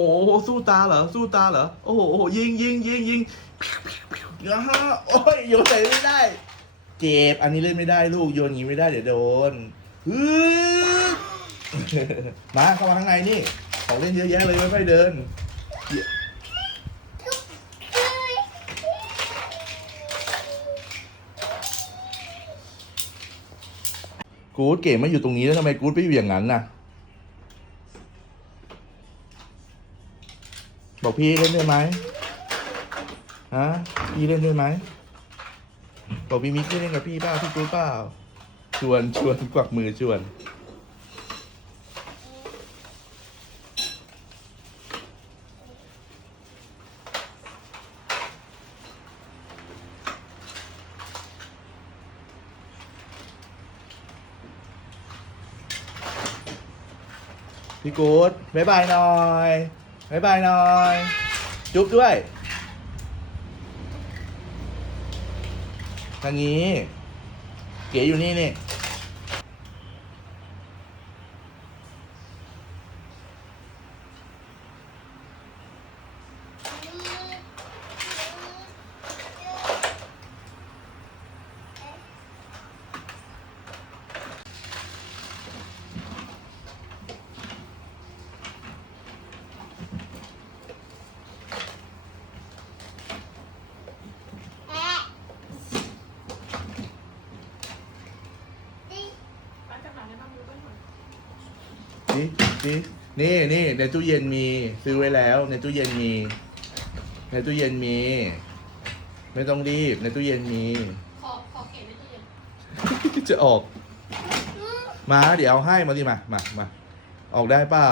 โอ้โหสู้ตาเหรอ สู้ตาเหรอ โอ้โหยิงยิงยิงยิงนะฮะโอ้ยโยนใส่ไม่ได้ เจ็บ อันนี้เล่นไม่ได้ลูก โยนอย่างนี้ไม่ได้เดี๋ยวโดนมาเข้ามาข้างในนี่ ของเล่นเยอะแยะเลยไม่ค่อยเดิน กูดเก๋มาอยู่ตรงนี้แล้วทำไมกูดไปอยู่อย่างนั้นน่ะ บอกพี่เล่นด้วยไหมฮะพี่เล่นด้วยไหมบอกพี่มิกเล่นกับพี่เปล่าพี่กูดเปล่าชวนชวนกวักมือชวนพี่กูดบายบายหน่อย บายบายหน่อย จุ๊บด้วยทางนี้ เก๋อยู่นี่นี่ นี่นี่นี่นี่ในตู้เย็นมีซื้อไว้แล้ว ในตู้เย็นมี ในตู้เย็นมี ไม่ต้องรีบ ในตู้เย็นมี ขอขอเก็บไว้ที่เย็นจะออก มาเดี๋ยวเอาให้มาดิมามามาออกได้เปล่า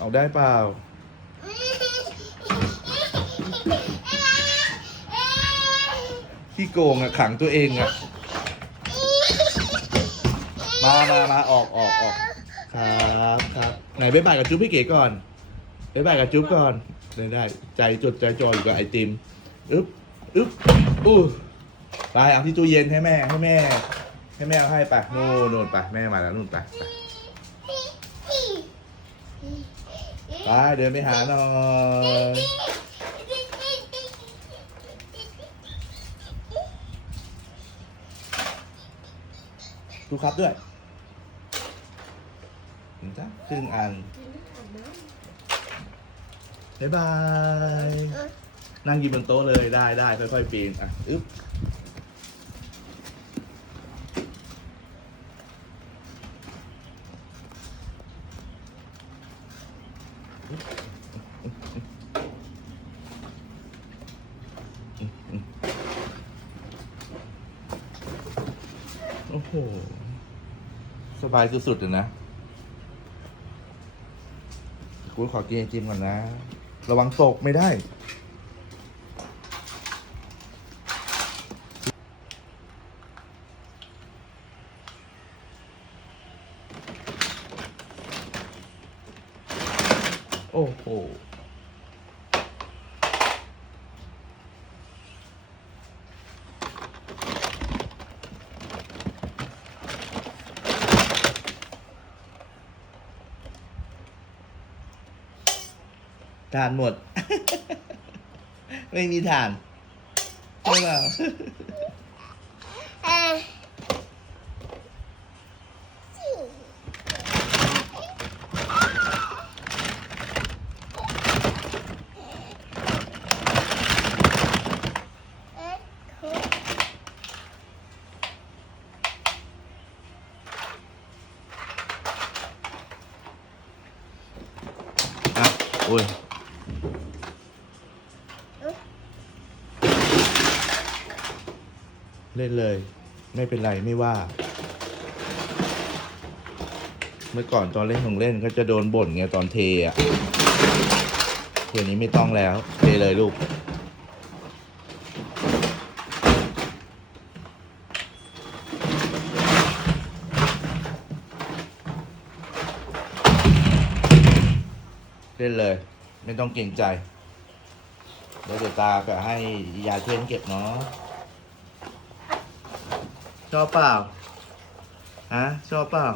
ออกได้เปล่า ขี้โกงอะขังตัวเองอะมามามาออกออกออก ครับครับไหนบ๊ายบายกับจุ๊บพี่เก๋ก่อนบ๊ายบายกับจุ๊บก่อนได้ได้ใจจดใจจ่ออยู่กับไอติมอึ๊บอึ๊บอู้ไปเอาที่ตู้เย็นให้แม่ให้แม่ ให้แม่เอาให้ไปนู่นนู่นไปแม่มาแล้วนู่นไปไปไปเดินไปหาหน่อยดูครับด้วย นจ้ะครึ่งอันบ๊ายบาย นั่งกินบนโต๊ะเลยได้ได้ค่อยๆปีนอะอึ๊บโอ้โห สบายสุดๆเลยนะ กูขอกินไอติมก่อนนะ ระวังตกไม่ได้ โอ้โห ทานหมด ไม่มีทานใช่เปล่าอะโอ้ย เล่นเลย ไม่เป็นไรไม่ว่า เมื่อก่อนตอนเล่นของเล่นก็จะโดนบ่นไงตอนเทอะเทีนี้ไม่ต้องแล้ว เทเลยลูกเล่นเลย ไม่ต้องเกรงใจ แล้วเดี๋ยวตาก็ให้ยาเช่นเก็บเนาะ ชอบเปล่าฮะชอบเปล่า